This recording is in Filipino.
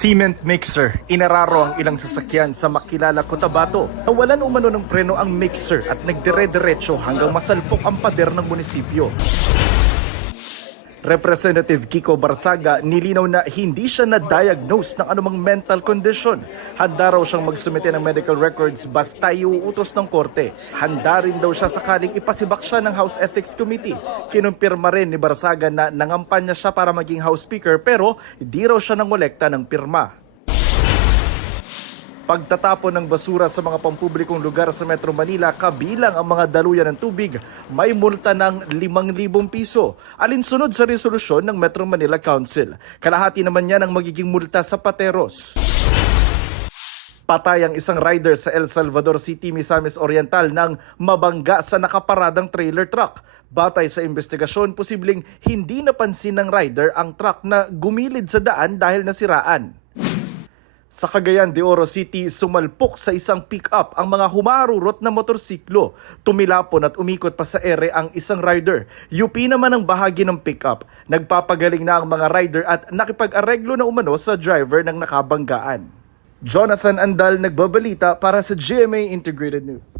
Cement mixer, inararo ang ilang sasakyan sa Makilala, Cotabato. Nawalan umano ng preno ang mixer at nagdire-diretso hanggang masalpok ang pader ng munisipyo. Representative Kiko Barsaga nilinaw na hindi siya na-diagnose ng anumang mental condition. Handa raw siyang magsumite ng medical records basta iuutos ng korte. Handa rin daw siya sakaling ipasibak siya ng House Ethics Committee. Kinumpirma rin ni Barsaga na nangampanya siya para maging House Speaker pero hindi raw siya nangolekta ng pirma. Pagtatapon ng basura sa mga pampublikong lugar sa Metro Manila kabilang ang mga daluyan ng tubig, may multa ng 5,000 piso. Alinsunod sa resolusyon ng Metro Manila Council. Kalahati naman yan ang magiging multa sa pateros. Patay ang isang rider sa El Salvador City, Misamis Oriental nang mabangga sa nakaparadang trailer truck. Batay sa investigasyon, posibleng hindi napansin ng rider ang truck na gumilid sa daan dahil nasiraan. Sa Cagayan de Oro City, sumalpok sa isang pick-up ang mga humarurot na motorsiklo. Tumilapon at umikot pa sa ere ang isang rider. UP naman ang bahagi ng pick-up. Nagpapagaling na ang mga rider at nakipag-areglo na umano sa driver ng nakabanggaan. Jonathan Andal nagbabalita para sa GMA Integrated News.